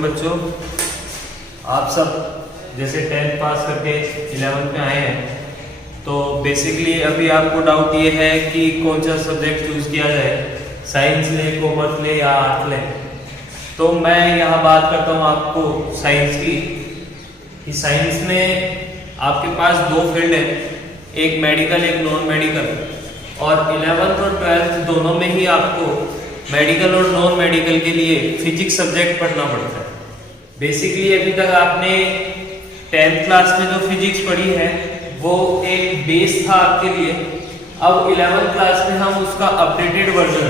Morning बच्चों। आप सब जैसे 10th पास करके 11th में आए हैं, तो बेसिकली अभी आपको डाउट ये है कि कौन सा सब्जेक्ट चूज किया जाए, साइंस ले, कॉमर्स ले या आर्ट ले। तो मैं यहाँ बात करता हूँ आपको साइंस की, कि साइंस में आपके पास दो फील्ड है, एक मेडिकल एक नॉन मेडिकल, और 11th और 12th दोनों में ही आपको मेडिकल और नॉन मेडिकल के लिए फिजिक्स सब्जेक्ट पढ़ना पड़ता है। बेसिकली अभी तक आपने 10th क्लास में जो फिजिक्स पढ़ी है वो एक बेस था आपके लिए। अब 11th क्लास में हम उसका अपडेटेड वर्जन,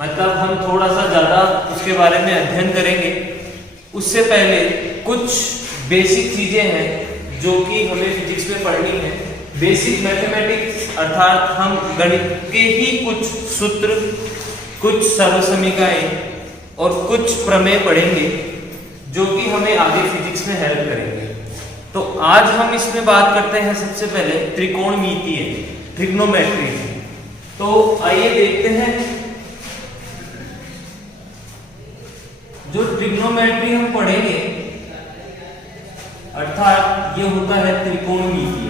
मतलब हम थोड़ा सा ज़्यादा उसके बारे में अध्ययन करेंगे। उससे पहले कुछ बेसिक चीज़ें हैं जो कि हमें फिजिक्स में पढ़नी है। बेसिक मैथमेटिक्स अर्थात हम गणित के ही कुछ सूत्र, कुछ सर्वसमीकरण और कुछ प्रमेय पढ़ेंगे जो कि हमें आगे फिजिक्स में हेल्प करेंगे। तो आज हम इसमें बात करते हैं सबसे पहले त्रिकोणमिति, ट्रिग्नोमेट्री। तो आइए देखते हैं, जो ट्रिग्नोमेट्री हम पढ़ेंगे अर्थात ये होता है त्रिकोणमिति।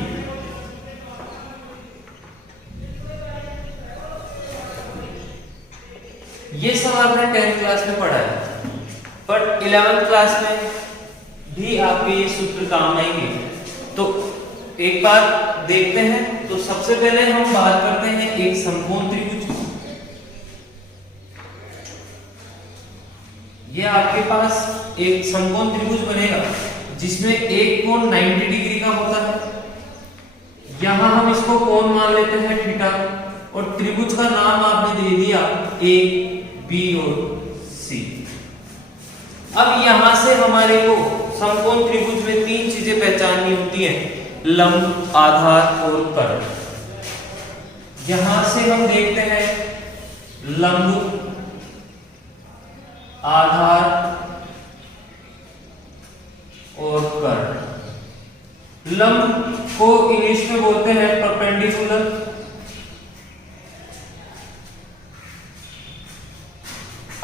ये सब आपने 10th क्लास में पढ़ा है, पर 11th क्लास में भी आपके ये सूत्र काम आएंगे। तो एक बार देखते हैं। तो सबसे पहले हम बात करते हैं एक समकोण त्रिभुज। ये आपके पास एक समकोण त्रिभुज बनेगा जिसमें एक कोण 90 डिग्री का होता है। यहां हम इसको कोण मान लेते हैं थीटा, और त्रिभुज का नाम आपने दे दिया ए, बी और सी। अब यहां से हमारे को समकोण त्रिभुज में तीन चीजें पहचाननी होती हैं, लंब, आधार और कर्ण। यहां से हम देखते हैं लंब, आधार और कर्ण। लंब को इंग्लिश में बोलते हैं परपेंडिकुलर,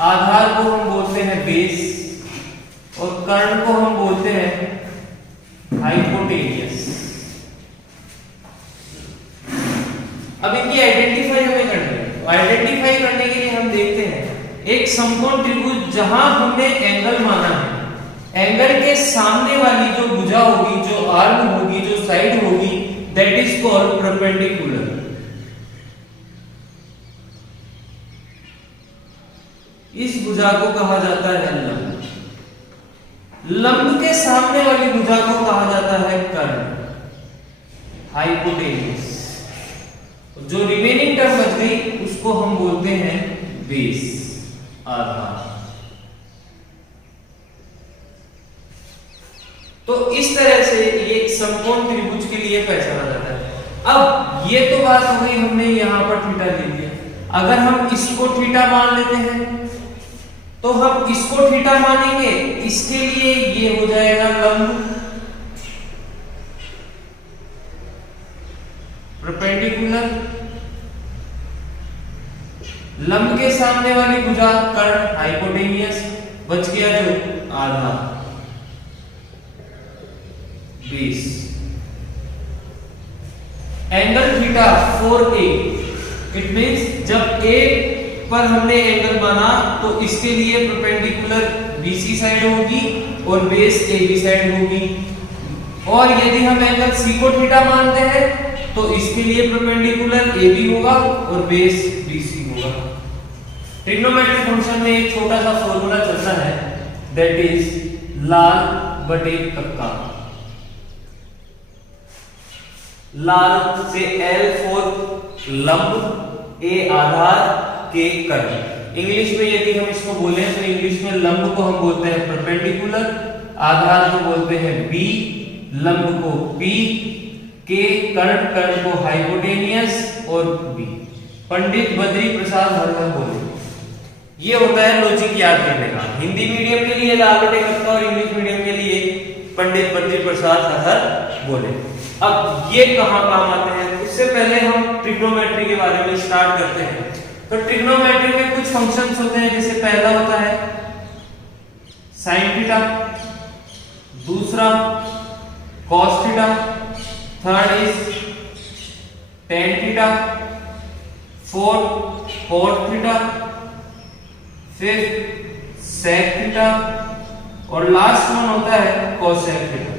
आधार को हम बोलते हैं बेस, और कर्ण को हम बोलते हैं हाइपोटेनियस। अब इनकी आइडेंटिफाई हमें करनी है। तो आइडेंटिफाई करने के लिए हम देखते हैं एक समकोण त्रिभुज जहां हमने एंगल माना है, एंगल के सामने वाली जो भुजा होगी, जो आर्म होगी, जो साइड होगी, दैट इज कॉल्ड परपेंडिकुलर। इस भुजा को कहा जाता है लंब। लंब के सामने वाली भुजा को कहा जाता है कर्ण, हाइपोटेनियस। जो रिमेनिंग टर्म बच गई उसको हम बोलते हैं बेस, आधार। तो इस तरह से ये समकोण त्रिभुज के लिए पहचाना जाता है। अब ये तो बात हो गई, हमने यहां पर थीटा ले लिया। अगर हम इसको थीटा मान लेते हैं तो हम इसको थीटा मानेंगे, इसके लिए ये हो जाएगा लंब, परपेंडिकुलर। लंब के सामने वाली भुजा कर्ण, हाइपोटेनियस। बच गया जो आधार, base. Angle theta 4a, it means जब a पर हमने एंगल माना तो इसके लिए परपेंडिकुलर BC साइड होगी और बेस AB साइड होगी। और यदि हम एंगल C को थीटा मानते हैं तो इसके लिए परपेंडिकुलर AB होगा और बेस BC होगा। ट्रिग्नोमेट्रिक फंक्शन में एक छोटा सा फॉर्मूला चलता है, दैट इज लाल बटे कक्का। लाल से L फॉर लंब, A आधार, के कर्ण। इंग्लिश में यदि हम इसको बोले तो इंग्लिश में लंब को हम बोलते हैं परपेंडिकुलर, आधार को बोलते हैं B, लंब को P, के कर्ण को हाइपोटेनियस और B। पंडित बद्री प्रसाद हर बोले। ये होता है लॉजिक याद करने का। हिंदी मीडियम के लिए लाल बटे कक्का और इंग्लिश मीडियम के लिए पंडित बद्री प्रसाद हर बोले। अब ये कहां काम आते हैं, उससे पहले हम ट्रिग्नोमेट्री के बारे में स्टार्ट करते हैं। तो ट्रिग्नोमेट्री में कुछ फंक्शंस होते हैं, जैसे पहला होता है साइन थीटा, दूसरा cos theta, third is tan theta, fourth cot theta, fifth sec theta और लास्ट वन होता है कोसेक थीटा।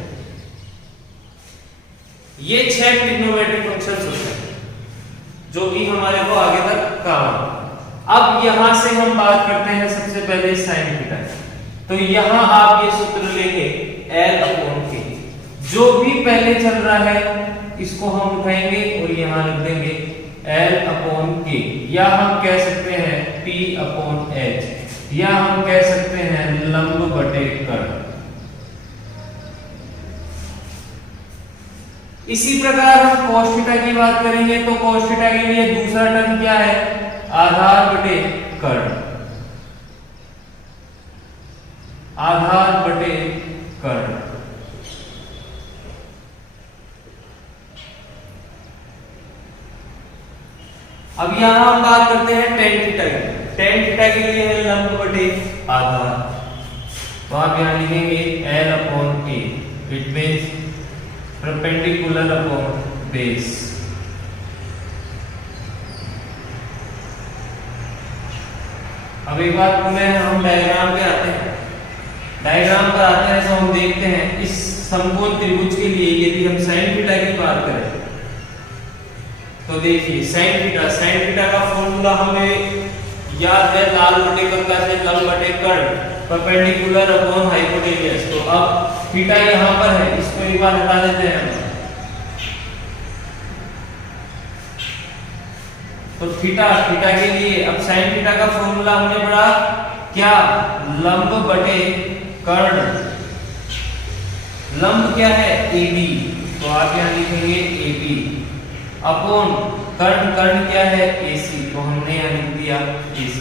ये 6 ट्रिग्नोमेट्रिक फंक्शंस होते हैं जो कि हमारे को आगे तक काम आए। अब यहां से हम बात करते हैं सबसे पहले साइन थीटा। तो यहां आप ये सूत्र लेंगे L/K, जो भी पहले चल रहा है इसको हम उठाएंगे और यहां लिख देंगे L/K, या हम कह सकते हैं P/H, या हम कह सकते हैं लंब बटे कर्ण। इसी प्रकार हम cos थीटा की बात करेंगे तो cos थीटा के लिए दूसरा टर्म क्या है, आधार बटे कर्ण, आधार बटे कर्ण। अब यहां हम बात करते हैं टेन थीटा की। टेन थीटा के लिए है लंब बटे आधार, तो आप यहां लिखेंगे L/A, it means perpendicular upon base. अब एक बात बोले हम डायग्राम पे आते हैं। डायग्राम पर आते हैं तो हम देखते हैं इस समकोण त्रिभुज के लिए यदि हम साइन थीटा की बात करें तो देखिए साइन थीटा का फॉर्मूला हमें याद है, लाल बटे कर्का से लंब बटे कर्ण, परपेंडिकुलर अपॉन हाइपोटेन्यूज। तो अब थीटा यहां पर है, इसको एक बार हटा देते हैं। तो थीटा के लिए अब साइन थीटा का फॉर्मूला हमने पढ़ा क्या, लंब बटे कर्ण। लंब क्या है, AB, तो आप यहां लिखेंगे AB अपॉन कर्ण क्या है, AC, तो हमने यहां लिख दिया AC।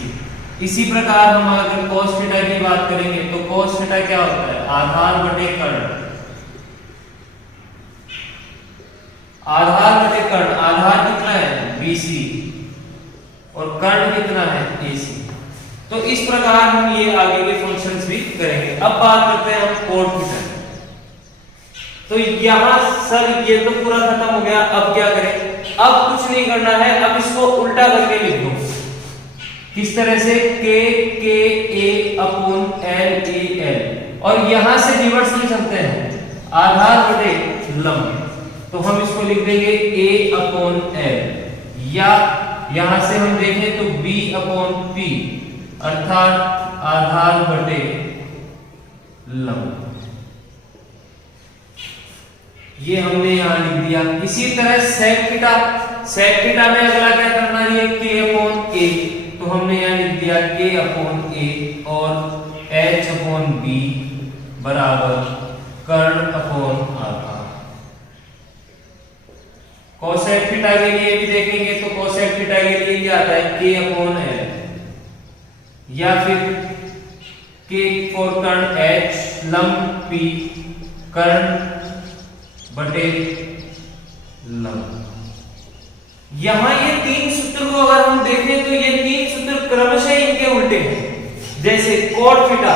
इसी प्रकार हम अगर cos थीटा की बात करेंगे तो cos थीटा क्या होता है, आधार बटे कर्ण, आधार बटे कर्ण। आधार कितना है, BC, और कर्ण कितना है, AC। तो इस प्रकार हम ये आगे के फंक्शंस भी करेंगे। अब बात करते हैं हम cot थीटा। तो यहां सर ये तो पूरा खत्म हो गया, अब क्या करें, अब कुछ नहीं करना है, अब इसको उल्टा करके लिख दो। किस तरह से, KA/LAL, और यहां से रिवर्स में चलते हैं, आधार बटे लंब, तो हम इसको लिख देंगे A/L, या यहां से हम देखें तो B/P, अर्थात आधार बटे लंब। ये हमने यहां लिख दिया। इसी तरह सेक थीटा में अगला क्या करना है, K/A, तो हमने यहां लिख दिया K/A और H/B बराबर कर्ण/आधार। कोसेक थीटा के लिए भी देखेंगे तो कोसेक थीटा के लिए क्या आता है, K/L, या फिर K फॉर कर्ण, H लंब, P कर्ण बटे लंब। यहां ये तीन सूत्र को अगर हम देखें तो ये तीन सूत्र क्रमशः इनके उल्टे हैं। जैसे cot थीटा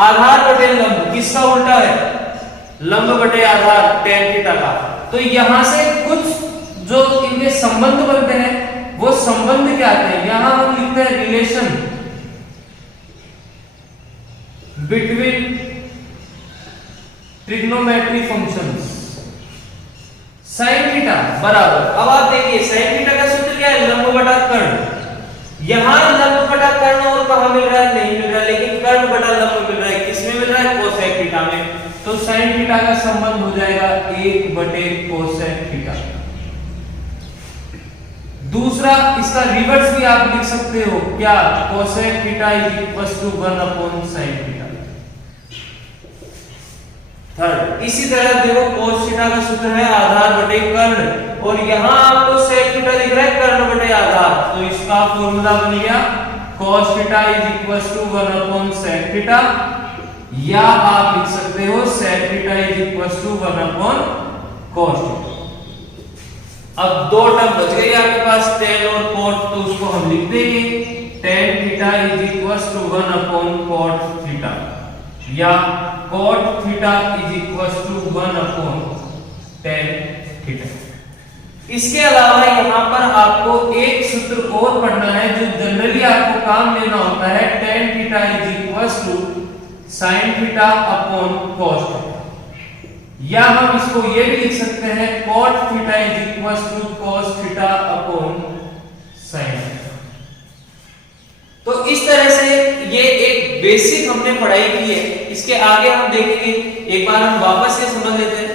आधार बटे लंब, किसका उल्टा है, लंब बटे आधार tan थीटा का। तो यहां से कुछ जो इनके संबंध बनते हैं वो संबंध क्या आते हैं, यहां हम लिखते हैं relation between trigonometry functions. Sine theta बराबर, अब आप देखिए साइन थीटा का सूत्र क्या है, लंब बटा कर्ण। यहां लंब बटा कर्ण और कहां मिल रहा है, नहीं मिल रहा है, लेकिन कर्ण बटा लंब मिल रहा है। किसमें मिल रहा है, कोसेक थीटा में। तो साइन थीटा का संबंध हो जाएगा 1/कोसेक थीटा। दूसरा इसका रिवर्स भी आप लिख सकते हो क्या, cosec theta = 1/sin theta. Third, इसी तरह देखो cos थीटा का सूत्र है आधार बटे कर्ण, और यहां आपको sec थीटा दिख रहा है कर्ण बटे आधार, तो इसका फॉर्मूला बन गया cos थीटा = 1/sec थीटा, या आप लिख सकते हो sec थीटा = 1/cos थीटा। अब दो टर्म बच गई आपके पास tan और cot, तो उसको हम लिख देंगे tan थीटा = 1/cot थीटा। या cot theta is equal to 1/tan theta. इसके अलावा यहाँ पर आपको एक सूत्र और पढ़ना है जो जनरली आपको काम लेना होता है, tan theta is equal to sin theta upon cos theta, या हम इसको ये भी लिख सकते हैं cot theta is equal to cos theta upon sin theta. तो इस तरह से ये एक बेसिक हमने पढ़ाई की है। इसके आगे हम देखेंगे, एक बार हम वापस से समझ लेते हैं।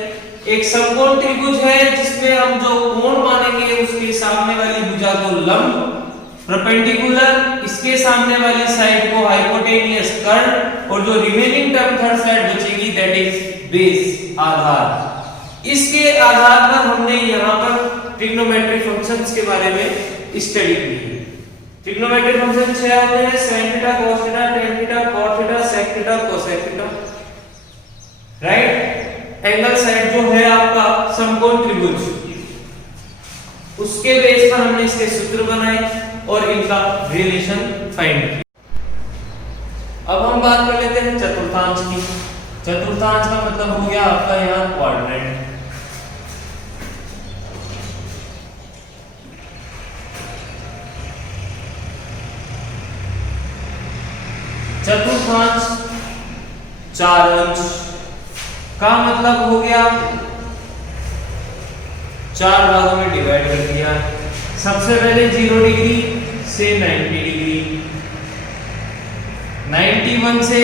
एक समकोण त्रिभुज है जिसमें हम जो कोण मानेंगे उसके सामने वाली भुजा को लंब, परपेंडिकुलर, इसके सामने वाली साइड को हाइपोटेनियस कर्ण, और जो रिमेनिंग टर्म थर्ड साइड बचेगी दैट इज बेस, आधार। इसके आधार पर हमने यहाँ पर ट्रिग्नोमेट्री फंक्शंस के बारे में स्टडी की है। ट्रिग्नोमेट्री फंक्शन 6 होते हैं, sin theta, cos theta, tan theta, cot theta, sec theta, cosec theta. Right, angle side जो है आपका समकोण त्रिभुज, उसके बेस पर हमने इसके सूत्र बनाए और इनका रिलेशन फाइंड किया। अब हम बात कर लेते हैं चतुर्थांश की। चतुर्थांश का मतलब हो गया आपका यहाँ क्वाड्रेंट। चतुर्थांश 4 अंश का मतलब हो गया 4 भागों में डिवाइड कर दिया। सबसे पहले 0 डिग्री से 90 डिग्री, 91 से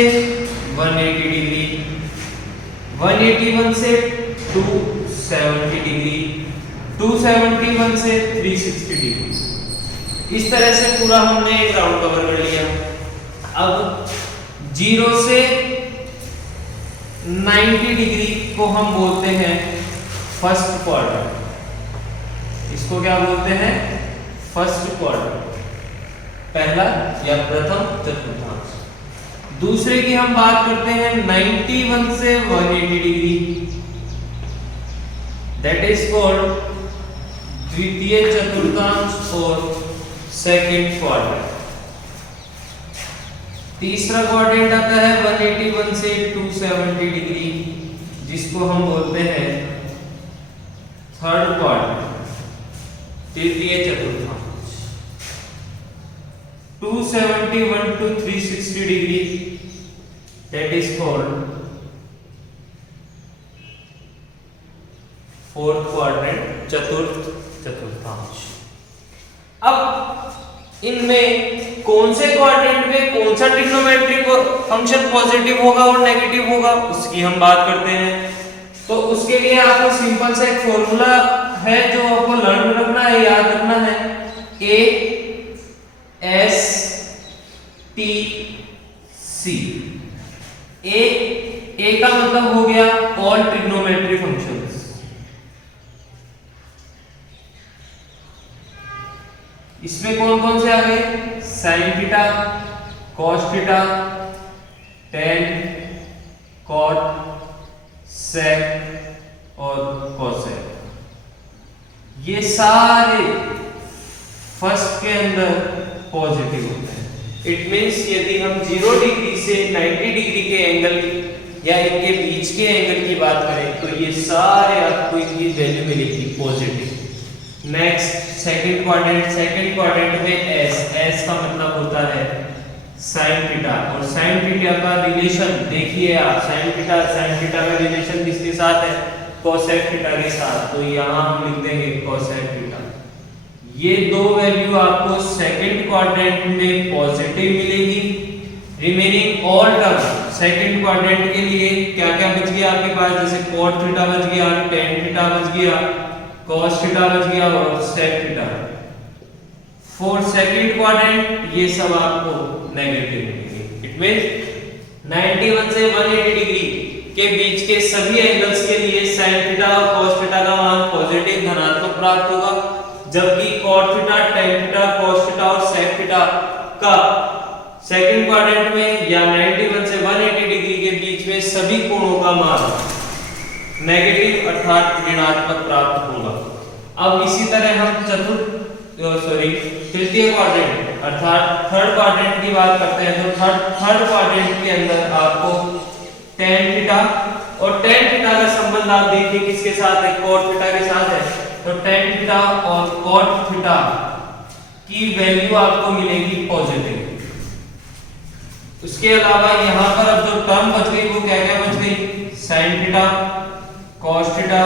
180 डिग्री, 181 से 270 डिग्री, 271 से 360 डिग्री। इस तरह से पूरा हमने एक राउंड कवर कर लिया। अब 0 से 90 डिग्री को हम बोलते हैं फर्स्ट क्वाड्रेंट। इसको क्या बोलते हैं? फर्स्ट क्वाड्रेंट, पहला या प्रथम चतुर्थांश। दूसरे की हम बात करते हैं 91 से 180 डिग्री, दैट इज कॉल्ड द्वितीय चतुर्थांश और सेकंड क्वाड्रेंट। तीसरा क्वाड्रेंट आता है 181 से 270 डिग्री, जिसको हम बोलते हैं थर्ड क्वाड्रेंट, तृतीय चतुर्थांश। 271 to 360 degree, that is called fourth quadrant, चतुर्थ चतुर्थांश। अब इनमें कौन से क्वाड्रेंट में कौन सा ट्रिग्नोमेट्रिक फंक्शन पॉजिटिव होगा और नेगेटिव होगा, उसकी हम बात करते हैं। तो उसके लिए आपको सिंपल सा एक फॉर्मूला है जो आपको लर्न रखना है, याद रखना है। A S T C. ए का मतलब हो गया ऑल ट्रिग्नोमेट्री फंक्शंस। इसमें कौन कौन से आ गए? Sine theta, cos theta, tan, cot, sec और कोसेक। ये सारे फर्स्ट के अंदर पॉजिटिव होते हैं। इट मींस यदि हम 0 डिग्री से 90 डिग्री के एंगल या इनके बीच के एंगल की बात करें तो ये सारे आपको इनकी वैल्यू मिलेगी पॉजिटिव। नेक्स्ट सेकंड क्वाड्रेंट में एस का मतलब होता है साइन थीटा, और साइन थीटा का रिलेशन देखिए आप, साइन थीटा का रिलेशन किसके साथ है? कोसेक थीटा के साथ। तो यहां हम लिख देंगे कोसेक थीटा। ये दो वैल्यू आपको सेकंड क्वाड्रेंट में पॉजिटिव मिलेगी। Remaining all term second quadrant के लिए क्या क्या बच गया आपके पास? जैसे कॉट थीटा बच गया, टेन थीटा बच गया, cos थीटा बच गया और sec theta. For second quadrant ये सब आपको नेगेटिव मिलेंगे। इट मींस 91 से 180 डिग्री के बीच के सभी एंगल्स के लिए sin थीटा और cos थीटा का मान पॉजिटिव धनात्मक प्राप्त होगा, जबकि cot theta, tan theta, cos theta और sec थीटा का सेकंड क्वाड्रेंट में या 91 से 180 डिग्री के बीच में सभी कोणों का मान नेगेटिव अर्थात ऋणात्मक प्राप्त होगा। अब इसी तरह हम तृतीय क्वाड्रेंट अर्थात थर्ड क्वाड्रेंट की बात करते हैं। तो थर्ड क्वाड्रेंट के अंदर आपको tan थीटा, और tan थीटा का संबंध आप देखिए किसके साथ है, cot थीटा के साथ है। तो tan थीटा और cot थीटा की वैल्यू आपको मिलेगी पॉजिटिव। उसके अलावा यहां पर अब जो टर्म बच गई वो क्या क्या बच गई, sin theta, cos theta,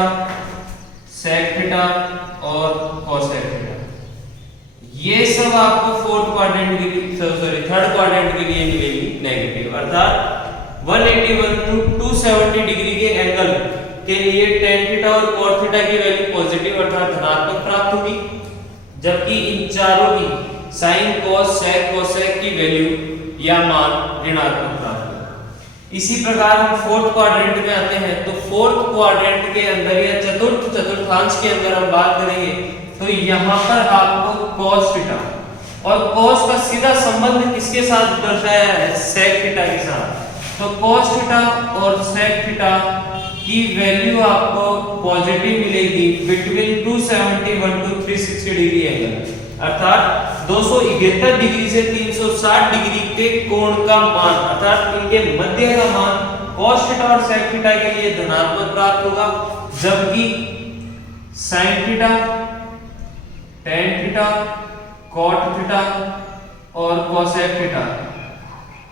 sec theta और cosec थीटा। ये सब आपको फोर्थ क्वाड्रेंट के लिए, सॉरी थर्ड क्वाड्रेंट के लिए मिलेगी नेगेटिव, अर्थात 181 टू 270 डिग्री के एंगल के लिए tan थीटा और cot थीटा की वैल्यू पॉजिटिव अर्थात धनात्मक प्राप्त होगी, जबकि इन चारों की sin cos sec cosec की वैल्यू या मान ऋणात्मक प्राप्त होगा। इसी प्रकार हम फोर्थ क्वाड्रेंट में आते हैं, तो फोर्थ क्वाड्रेंट के अंदर या चतुर्थ चतुर्थांश के अंदर हम बात करेंगे तो यहाँ पर आपको cos थीटा और cos का सीधा संबंध किसके साथ दर्शाया है, sec थीटा के साथ। तो cos थीटा और sec थीटा की वैल्यू आपको पॉजिटिव मिलेगी बिटवीन 271 टू 360 डिग्री एंगल, अर्थात 271 डिग्री से 360 डिग्री के कोण का मान, अर्थात इनके मध्य का मान cos थीटा और sec थीटा के लिए धनात्मक प्राप्त होगा, जबकि sin theta, tan theta, cot theta और cosec थीटा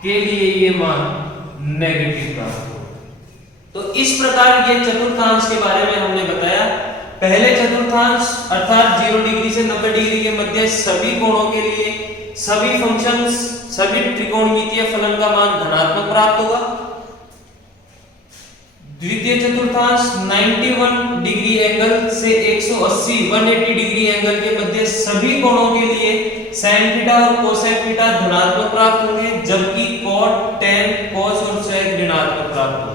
के लिए ये मान नेगेटिव प्राप्त होगा। तो इस प्रकार ये चतुर्थांश के बारे में हमने बताया। पहले चतुर्थांश अर्थात 0 डिग्री से 90 डिग्री के मध्य सभी कोणों के लिए सभी फंक्शंस, सभी त्रिकोणमितीय फलन का मान धनात्मक प्राप्त होगा। द्वितीय चतुर्थांश 91 डिग्री एंगल से 180 डिग्री एंगल के मध्य सभी कोणों के लिए sin थीटा और cosec थीटा धनात्मक प्राप्त होंगे, जबकि cot, tan, cos और sec ऋणात्मक प्राप्त होंगे।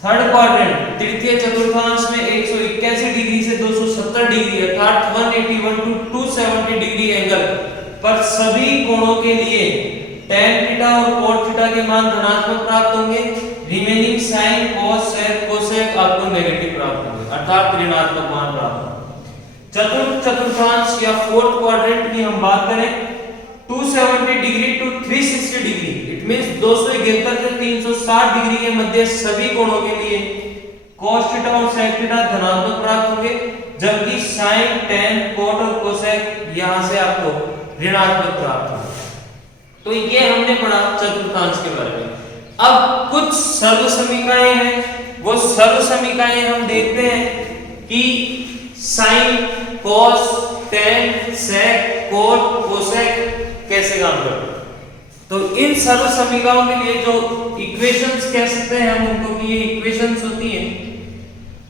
थर्ड क्वाड्रेंट तृतीय चतुर्थांश में 181 डिग्री से 270 डिग्री अर्थात 181 टू 270 डिग्री एंगल पर सभी कोणों के लिए tan थीटा और cot थीटा के मान धनात्मक प्राप्त होंगे, remaining sin, cos, sec, cosec आपको नेगेटिव प्राप्त होंगे, अर्थात ऋणात्मक मान प्राप्त होंगे। चतुर्थ चतुर्थांश या फोर्थ क्वाड्रेंट की हम बात करें 270 degree to 360 degree, it means 271 से 360 डिग्री के मध्य सभी कोणों के लिए cos थीटा और sec थीटा धनात्मक प्राप्त होंगे, जबकि sin, tan, cot और cosec यहां से आपको ऋणात्मक प्राप्त होंगे। तो ये हमने पढ़ा चतुर्थांश के बारे में। अब कुछ सर्व समीकरणे हैं, वो सर्व समीकरणे हम देखते हैं कि sin, cos, tan, sec, cot, cosec कैसे काम करते हैं। तो इन सर्व समीकरणों के लिए जो इक्वेशंस कह सकते हैं हम उनको, कि ये इक्वेशंस होती हैं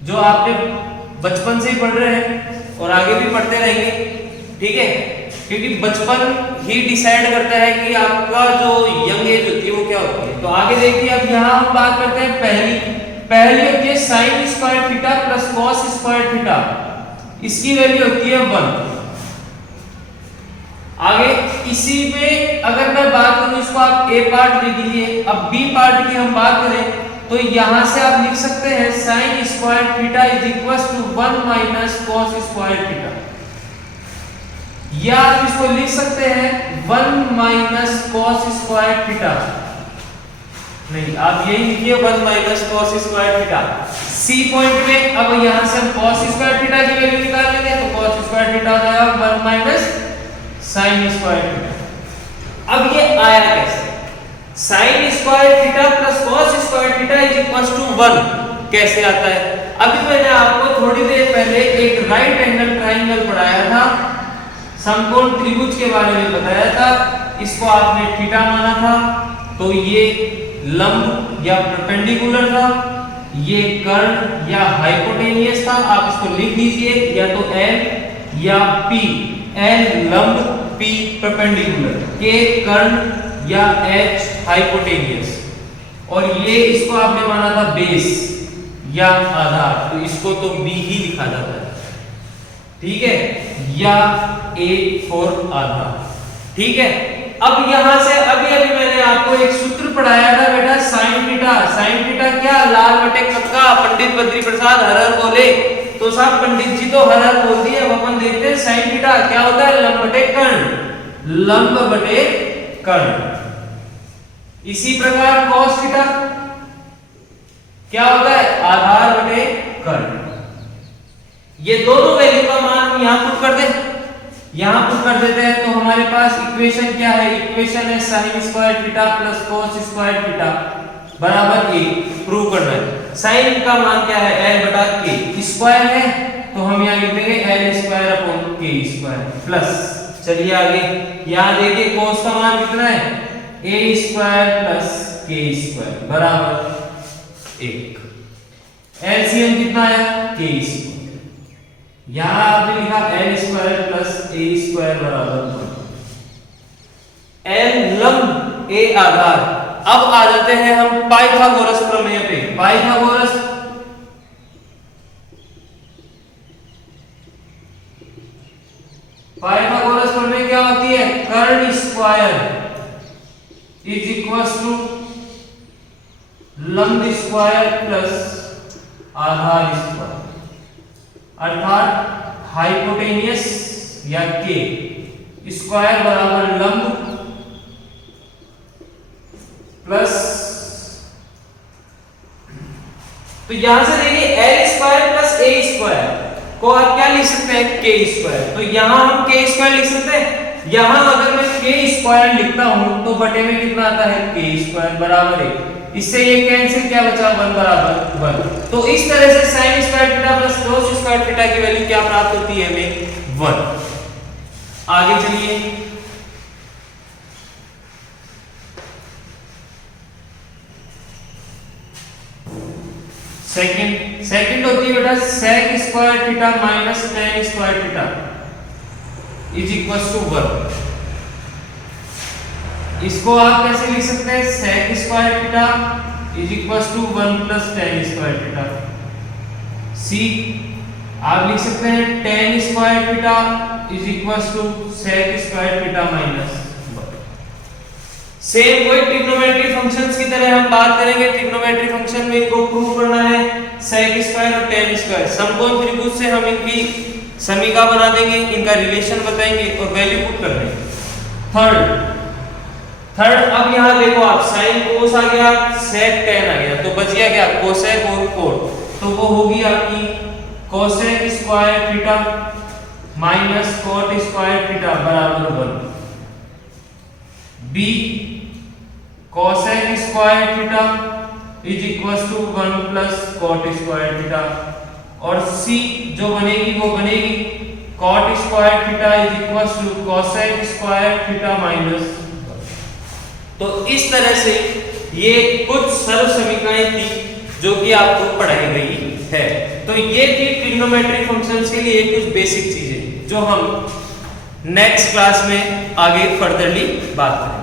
जो आपने बचपन से ही पढ़ रहे हैं और आगे भी पढ़ते रहेंगे, ठीक है, क्योंकि बचपन ही डिसाइड करता है कि आपका जो यंग एज होती है वो क्या होती है। तो आगे देखिए, अब यहाँ हम बात करते हैं पहली होती है sin square theta plus cos square theta, इसकी वैल्यू होती है 1। आगे इसी में अगर मैं बात करूं, इसको आप ए पार्ट ले लीजिए, अब बी पार्ट की हम बात करें तो यहां से आप लिख सकते हैं sin square theta is equal to 1 minus cos square theta, या आप इसको लिख सकते हैं 1 माइनस cos स्क्वायर थीटा, नहीं आप यही लिखिए 1 minus cos square theta. C point में अब यहां से हम cos स्क्वायर थीटा की वैल्यू निकाल लेंगे, तो cos स्क्वायर थीटा आ जाएगा 1 माइनस sin स्क्वायर थीटा। अब ये आया कैसे, sin square theta plus cos square theta is equal to 1 कैसे आता है। अभी मैंने आपको थोड़ी देर पहले एक राइट एंगल ट्राइंगल पढ़ाया था, समकोण त्रिभुज के बारे में बताया था, इसको आपने थीटा माना था, तो ये लंब या परपेंडिकुलर था, ये कर्ण या हाइपोटेनियस था, आप इसको लिख दीजिए या तो L या P, L लंब, P परपेंडिकुलर, K कर्ण या H हाइपोटेनियस, और ये इसको आपने माना था बेस या आधार, तो इसको तो B ही लिखा जाता है, ठीक है, या A फॉर आधार, ठीक है। अब यहां से अभी मैंने आपको एक सूत्र पढ़ाया था बेटा, sin थीटा क्या, लाल बटे कक्का, पंडित बद्री प्रसाद हर हर बोले, तो साहब पंडित जी तो हर हर बोल दिए, अब अपन देखते हैं sin थीटा क्या होता है, लंब बटे कर्ण, लंब बटे कर्ण। इसी प्रकार cos थीटा क्या होता है, आधार बटे कर्ण। ये दोनों वैल्यू का मान हम यहां पुट कर दें, यहां पुट कर देते हैं तो हमारे पास इक्वेशन क्या है, इक्वेशन है sin square theta plus cos square theta बराबर a। प्रूव करना है sin का मान क्या है, l बटा k, स्क्वायर है तो हम यहां लिख देंगे l square upon k square plus, चलिए आगे यहां देखिए cos का मान कितना है, a square plus k square बराबर 1। एलसीएम कितना आया, k स्क्वायर। यहां आपने लिखा l square plus a square बराबर 1। l लंब a आधार। अब आ जाते हैं हम पाइथागोरस प्रमेय पे। पाइथागोरस प्रमेय क्या होती है, कर्ण स्क्वायर इज इक्वल टू लंब स्क्वायर प्लस आधार स्क्वायर, अर्थात हाइपोटेनियस या के स्क्वायर बराबर लंब प्लस, तो यहां से देखिए एल स्क्वायर प्लस ए स्क्वायर को आप क्या लिख सकते हैं, के स्क्वायर। तो यहां हम के स्क्वायर लिख सकते हैं, यहां अगर मैं के स्क्वायर लिखता हूं तो बटे में कितना आता है, के स्क्वायर बराबर 1। इससे ये कैंसिल, क्या बचा, 1 बराबर 1। तो इस तरह से sin square theta plus cos square theta की वैल्यू क्या प्राप्त होती है हमें, 1। आगे चलिए सेकंड होती है बेटा sec square theta minus tan square theta is equal to 1। इसको आप कैसे लिख सकते हैं, sec square theta is equal to 1 plus tan square theta. सी आप लिख सकते हैं tan square theta is equal to sec square theta minus. Same वही ट्रिग्नोमेट्री फंक्शंस की तरह हम बात करेंगे। ट्रिग्नोमेट्री फंक्शन में इनको प्रूव करना है sec स्क्वायर और tan स्क्वायर। समकोण त्रिभुज से हम इनकी समीका बना देंगे, इनका रिलेशन बताएंगे और वैल्यू पुट कर देंगे। थर्ड अब यहां देखो आप sin cos आ गया, sec tan आ गया, तो बच गया क्या, cosec और cot। तो वो होगी आपकी cosec square theta minus cot square theta बराबर 1। B cosec square theta is equal to 1 plus cot square theta. और सी जो बनेगी वो बनेगी cot square theta is equal to cosec square theta minus. तो इस तरह से ये कुछ सरल समीकरणाएं थी जो कि आपको पढ़ाई गई है। तो ये थी ट्रिग्नोमेट्री फंक्शंस के लिए कुछ बेसिक चीजें जो हम नेक्स्ट क्लास में आगे फर्दरली बात करेंगे।